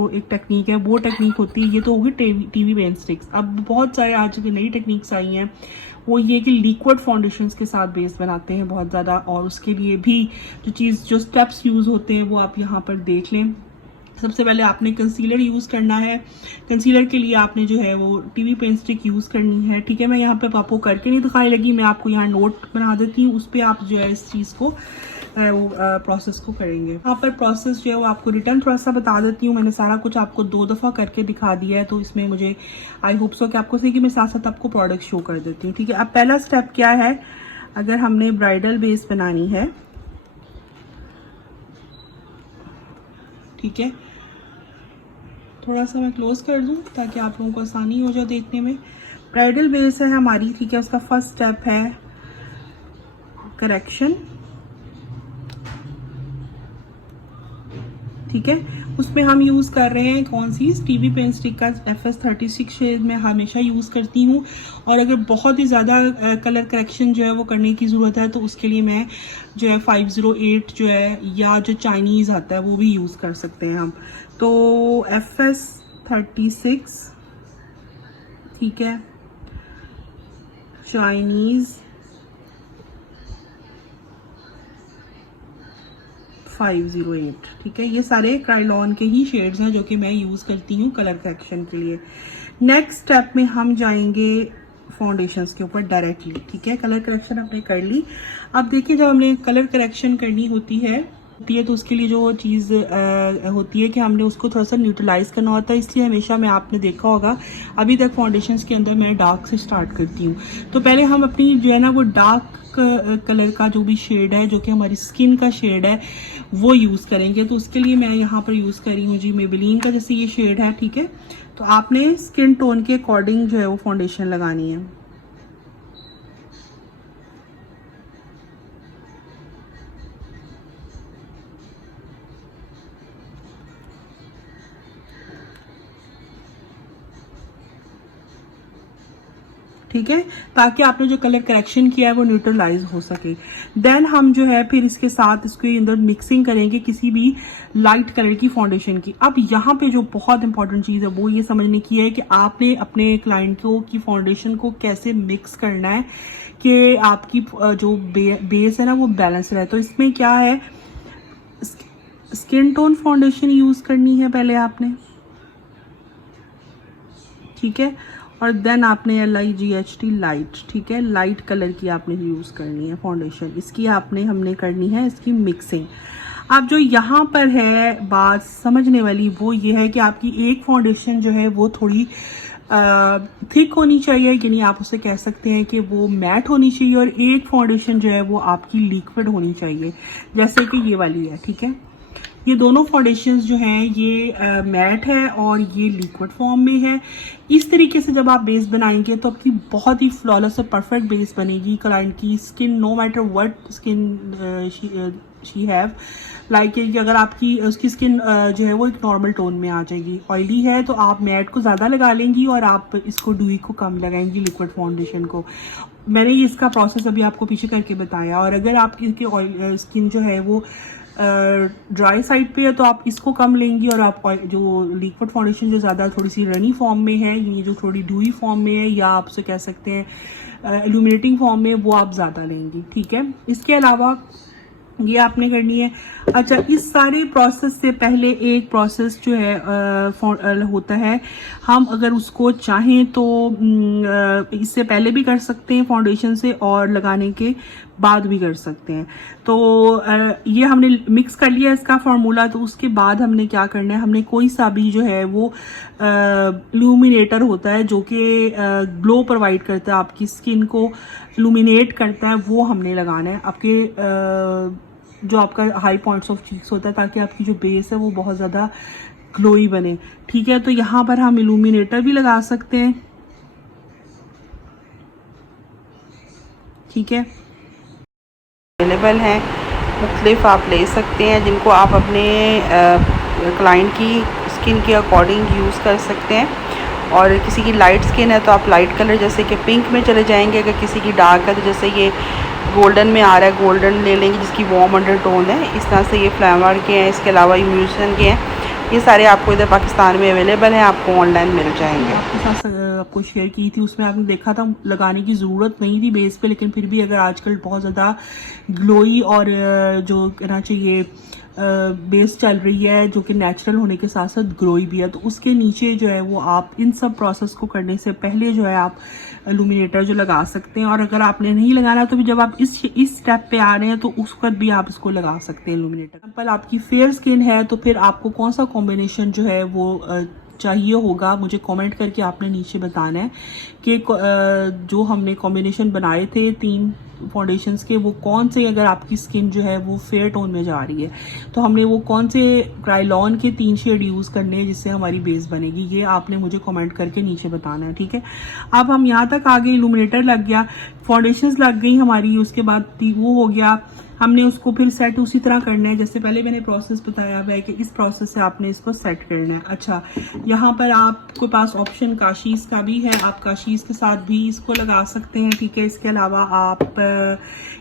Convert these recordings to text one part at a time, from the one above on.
वो एक टेक्निक है, वो टेक्निक होती है। ये तो होगी टीवी पेन स्टिक्स। अब बहुत सारे आज की नई टेक्निक्स आई हैं, वो ये कि लिक्विड फाउंडेशंस के साथ बेस बनाते हैं बहुत ज़्यादा, और उसके लिए भी जो स्टेप्स यूज़ होते हैं वो आप यहाँ पर देख लें। सबसे पहले आपने कंसीलर यूज़ करना है। कंसीलर के लिए आपने जो है वो टीवी पेन स्टिक यूज़ करनी है, ठीक है। मैं यहाँ पे आपको करके नहीं दिखाई लगी, मैं आपको यहाँ नोट बना देती हूँ, उस पर आप जो है इस चीज़ को प्रोसेस को करेंगे। यहाँ पर प्रोसेस जो है वो आपको रिटर्न थोड़ा सा बता देती हूँ। मैंने सारा कुछ आपको 2 दफ़ा करके दिखा दिया है, तो इसमें मुझे आई होप सो कि आपको सही कि मैं साथ साथ आपको प्रोडक्ट शो कर देती हूँ, ठीक है। अब पहला स्टेप क्या है, अगर हमने ब्राइडल बेस बनानी है, ठीक है, थोड़ा सा मैं क्लोज कर दूँ ताकि आप लोगों को आसानी हो जाए देखने में। ब्राइडल बेस है हमारी, ठीक है। उसका फर्स्ट स्टेप है करेक्शन, ठीक है। उसमें हम यूज़ कर रहे हैं कौन सी, टीवी पेन स्टिक का FS36 शेड में हमेशा यूज़ करती हूँ। और अगर बहुत ही ज़्यादा कलर करेक्शन जो है वो करने की ज़रूरत है तो उसके लिए मैं जो है 508 जो है, या जो चाइनीज़ आता है वो भी यूज़ कर सकते हैं हम। तो FS36, ठीक है, चाइनीज़ 508, ठीक है। ये सारे क्राइलॉन के ही शेड्स हैं जो कि मैं यूज़ करती हूँ कलर करेक्शन के लिए। नेक्स्ट स्टेप में हम जाएंगे फाउंडेशंस के ऊपर डायरेक्टली, ठीक है। कलर करेक्शन हमने कर ली। अब देखिए, जब हमने कलर करेक्शन करनी होती है तो उसके लिए जो चीज़ होती है कि हमने उसको थोड़ा सा न्यूट्रलाइज करना होता है। इसलिए हमेशा मैं आपने देखा होगा अभी तक फाउंडेशंस के अंदर मैं डार्क से स्टार्ट करती हूँ। तो पहले हम अपनी जो है ना वो डार्क कलर का जो भी शेड है, जो कि हमारी स्किन का शेड है, वो यूज़ करेंगे। तो उसके लिए मैं यहाँ पर यूज़ कर रही हूँ जी मेबेलिन का, जैसे ये शेड है, ठीक है। तो आपने स्किन टोन के अकॉर्डिंग जो है वो फाउंडेशन लगानी है। ठीक है, ताकि आपने जो कलर करेक्शन किया है वो न्यूट्रलाइज हो सके। देन हम जो है फिर इसके साथ इसके अंदर मिक्सिंग करेंगे किसी भी लाइट कलर की फाउंडेशन की। अब यहाँ पे जो बहुत इंपॉर्टेंट चीज़ है वो ये समझने की है कि आपने अपने क्लाइंट को की फाउंडेशन को कैसे मिक्स करना है कि आपकी जो बेस है ना वो बैलेंस रहे। तो इसमें क्या है, स्किन टोन फाउंडेशन यूज़ करनी है पहले आपने, ठीक है। और देन आपने LIGHT लाइट, ठीक है, लाइट कलर की आपने यूज़ करनी है फाउंडेशन। इसकी हमने करनी है इसकी मिक्सिंग। अब जो यहाँ पर है बात समझने वाली वो ये है कि आपकी एक फाउंडेशन जो है वो थोड़ी थिक होनी चाहिए, यानी आप उसे कह सकते हैं कि वो मैट होनी चाहिए, और एक फाउंडेशन जो है वो आपकी लिक्विड होनी चाहिए, जैसे कि ये वाली है, ठीक है। ये दोनों फाउंडेशंस जो हैं ये मैट है और ये लिक्विड फॉर्म में है। इस तरीके से जब आप बेस बनाएंगे तो आपकी बहुत ही फ्लॉलेस और परफेक्ट बेस बनेगी। क्लाइंट की skin, no matter what skin she have, like कि अगर आपकी उसकी स्किन जो है वो एक नॉर्मल टोन में आ जाएगी। ऑयली है तो आप मैट को ज़्यादा लगा लेंगी और आप इसको ड्यूई को कम लगाएंगी, लिक्विड फाउंडेशन को। मैंने ये इसका प्रोसेस अभी आपको पीछे करके बताया। और अगर आपकी ऑयल स्किन जो है वो ड्राई साइड पे है तो आप इसको कम लेंगी, और आप जो लिक्विड फाउंडेशन जो ज़्यादा थोड़ी सी रनी फॉर्म में है, ये जो थोड़ी ड्यूई फॉर्म में है, या आप उसे कह सकते हैं इल्यूमिनेटिंग फॉर्म में, वो आप ज़्यादा लेंगी, ठीक है। इसके अलावा ये आपने करनी है। अच्छा, इस सारे प्रोसेस से पहले एक प्रोसेस जो है होता है, हम अगर उसको चाहें तो इससे पहले भी कर सकते हैं फाउंडेशन से, और लगाने के बाद भी कर सकते हैं। तो ये हमने मिक्स कर लिया इसका फार्मूला। तो उसके बाद हमने क्या करना है, हमने कोई सा भी जो है वो इल्यूमिनेटर होता है जो कि ग्लो प्रोवाइड करता है, आपकी स्किन को इल्यूमिनेट करता है, वो हमने लगाना है आपके जो आपका हाई पॉइंट्स ऑफ चीक्स होता है, ताकि आपकी जो बेस है वो बहुत ज़्यादा ग्लोई बने, ठीक है। तो यहाँ पर हम इल्यूमिनेटर भी लगा सकते हैं, ठीक है। अवेलेबल हैं, मुख्तलिफ आप ले सकते हैं, जिनको आप अपने क्लाइंट की स्किन के अकॉर्डिंग यूज़ कर सकते हैं। और किसी की लाइट स्किन है तो आप लाइट कलर जैसे कि पिंक में चले जाएंगे। अगर किसी की डार्क है तो जैसे ये गोल्डन में आ रहा है, गोल्डन ले लेंगे जिसकी वार्म अंडरटोन है। इस तरह से ये फ्लावर के हैं, इसके अलावा इम्यूशन के हैं। ये सारे आपको इधर पाकिस्तान में अवेलेबल हैं, आपको ऑनलाइन मिल जाएंगे। आपके साथ आपको शेयर की थी, उसमें आपने देखा था लगाने की ज़रूरत नहीं थी बेस पे, लेकिन फिर भी अगर आजकल बहुत ज़्यादा ग्लोई और जो कहना चाहिए बेस चल रही है जो कि नेचुरल होने के साथ साथ ग्रोई भी है, तो उसके नीचे जो है वो आप इन सब प्रोसेस को करने से पहले जो है आप इल्यूमिनेटर जो लगा सकते हैं। और अगर आपने नहीं लगाना तो भी जब आप इस स्टेप पे आ रहे हैं तो उस वक्त भी आप इसको लगा सकते हैं इल्यूमिनेटर। एग्जाम्पल आपकी फेयर स्किन है तो फिर आपको कौन सा कॉम्बिनेशन जो है वो चाहिए होगा, मुझे कमेंट करके आपने नीचे बताना है कि जो हमने कॉम्बिनेशन बनाए थे 3 फाउंडेशंस के वो कौन से, अगर आपकी स्किन जो है वो फेयर टोन में जा रही है तो हमने वो कौन से क्राइलॉन के 3 शेड यूज़ करने हैं जिससे हमारी बेस बनेगी, ये आपने मुझे कमेंट करके नीचे बताना है, ठीक है। अब हम यहाँ तक आ गए, इल्यूमिनेटर लग गया, फाउंडेशंस लग गई हमारी, उसके बाद वो हो गया, हमने उसको फिर सेट उसी तरह करना है जैसे पहले मैंने प्रोसेस बताया हुआ है कि इस प्रोसेस से आपने इसको सेट करना है। अच्छा, यहाँ पर आपके पास ऑप्शन काशीज़ का भी है, आप काशीज़ के साथ भी इसको लगा सकते हैं, ठीक है। इसके अलावा आप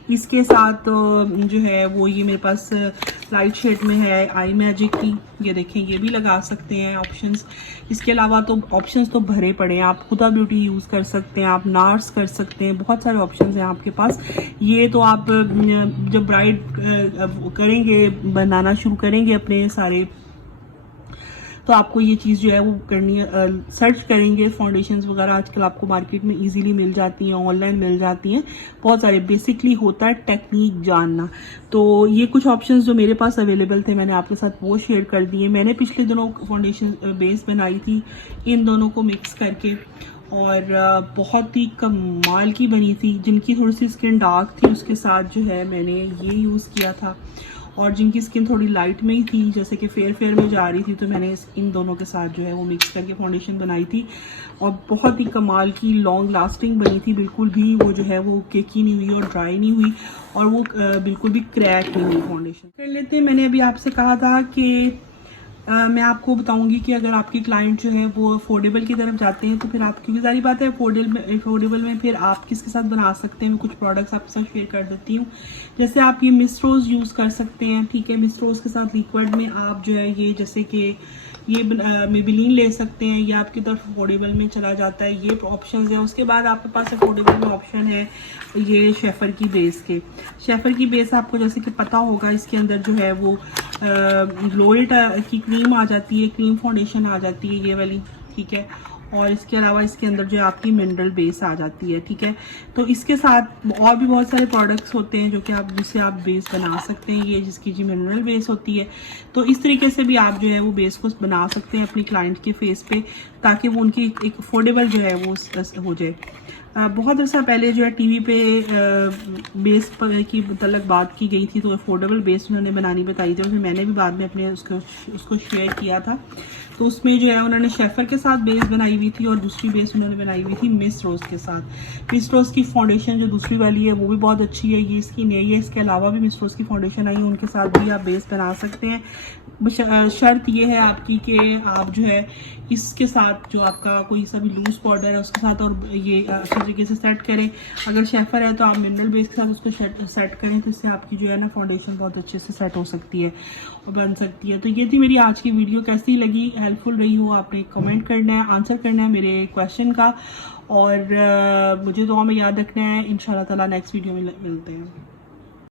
इसके साथ जो है वो ये मेरे पास लाइट शेड में है आई मैजिक की, ये देखें, ये भी लगा सकते हैं ऑप्शंस। इसके अलावा तो ऑप्शंस तो भरे पड़े हैं, आप खुदा ब्यूटी यूज़ कर सकते हैं, आप नार्स कर सकते हैं, बहुत सारे ऑप्शंस हैं आपके पास। ये तो आप जब ब्राइड करेंगे, बनाना शुरू करेंगे अपने सारे, तो आपको ये चीज़ जो है वो करनी है, सर्च करेंगे फाउंडेशंस वगैरह आजकल आपको मार्केट में इजीली मिल जाती हैं, ऑनलाइन मिल जाती हैं बहुत सारे। बेसिकली होता है टेक्निक जानना। तो ये कुछ ऑप्शंस जो मेरे पास अवेलेबल थे मैंने आपके साथ वो शेयर कर दिए। मैंने पिछले दिनों फाउंडेशन बेस बनाई थी इन दोनों को मिक्स करके और बहुत ही कमाल की बनी थी। जिनकी थोड़ी सी स्किन डार्क थी उसके साथ जो है मैंने ये यूज़ किया था, और जिनकी स्किन थोड़ी लाइट में ही थी जैसे कि फेयर में जा रही थी तो मैंने इन दोनों के साथ जो है वो मिक्स करके फाउंडेशन बनाई थी और बहुत ही कमाल की लॉन्ग लास्टिंग बनी थी। बिल्कुल भी वो जो है वो केकी नहीं हुई और ड्राई नहीं हुई और वो बिल्कुल भी क्रैक नहीं हुई। फाउंडेशन कर लेते हैं। मैंने अभी आपसे कहा था कि मैं आपको बताऊंगी कि अगर आपकी क्लाइंट जो है वो अफोर्डेबल की तरफ जाते हैं तो फिर आप, क्योंकि सारी बात है अफोर्डेबल में फिर आप किसके साथ बना सकते हैं। मैं कुछ प्रोडक्ट्स आपके साथ शेयर कर देती हूँ। जैसे आप ये मिस रोज़ यूज़ कर सकते हैं, ठीक है। मिस रोज़ के साथ लिक्विड में आप जो है ये जैसे कि ये मेबेलिन ले सकते हैं, ये आपकी तरफ अफोर्डेबल में चला जाता है, ये ऑप्शन है। उसके बाद आपके पास अफोर्डेबल में ऑप्शन है ये शेफर की बेस के। शेफर की बेस आपको जैसे कि पता होगा इसके अंदर जो है वो ग्लोइट की क्रीम आ जाती है, क्रीम फाउंडेशन आ जाती है ये वाली, ठीक है। और इसके अलावा इसके अंदर जो आपकी मिनरल बेस आ जाती है, ठीक है। तो इसके साथ और भी बहुत सारे प्रोडक्ट्स होते हैं जो कि आप जिससे आप बेस बना सकते हैं, ये जिसकी जी मिनरल बेस होती है। तो इस तरीके से भी आप जो है वो बेस को बना सकते हैं अपनी क्लाइंट के फेस पे ताकि वो उनकी एक अफोर्डेबल जो है वो हो जाए। बहुत अर्सा पहले जो है टीवी पे बेस की मतलब बात की गई थी तो अफोर्डेबल बेस उन्होंने बनानी बताई थी, उसमें मैंने भी बाद में अपने उसको शेयर किया था। तो उसमें जो है उन्होंने शेफर के साथ बेस बनाई हुई थी और दूसरी बेस उन्होंने बनाई हुई थी मिस रोज़ के साथ। मिस रोज़ की फाउंडेशन जो दूसरी वाली है वो भी बहुत अच्छी है, ये इसकी नई है। इसके अलावा भी मिस रोज़ की फाउंडेशन आई है, उनके साथ भी आप बेस बना सकते हैं। शर्त ये है आपकी कि आप जो है इसके साथ जो आपका कोई सा भी लूज पाउडर है उसके साथ और ये अच्छे तरीके से सेट करें। अगर शेफर है तो आप मिनरल बेस के साथ उसको सेट करें तो इससे आपकी जो है ना फाउंडेशन बहुत अच्छे से सेट हो सकती है और बन सकती है। तो ये थी मेरी आज की वीडियो, कैसी लगी, हेल्पफुल रही हो, आपने कमेंट करना है, आंसर करना है मेरे क्वेश्चन का और मुझे दुआ में याद रखना है। इंशाल्लाह ताला नेक्स्ट वीडियो में मिलते हैं।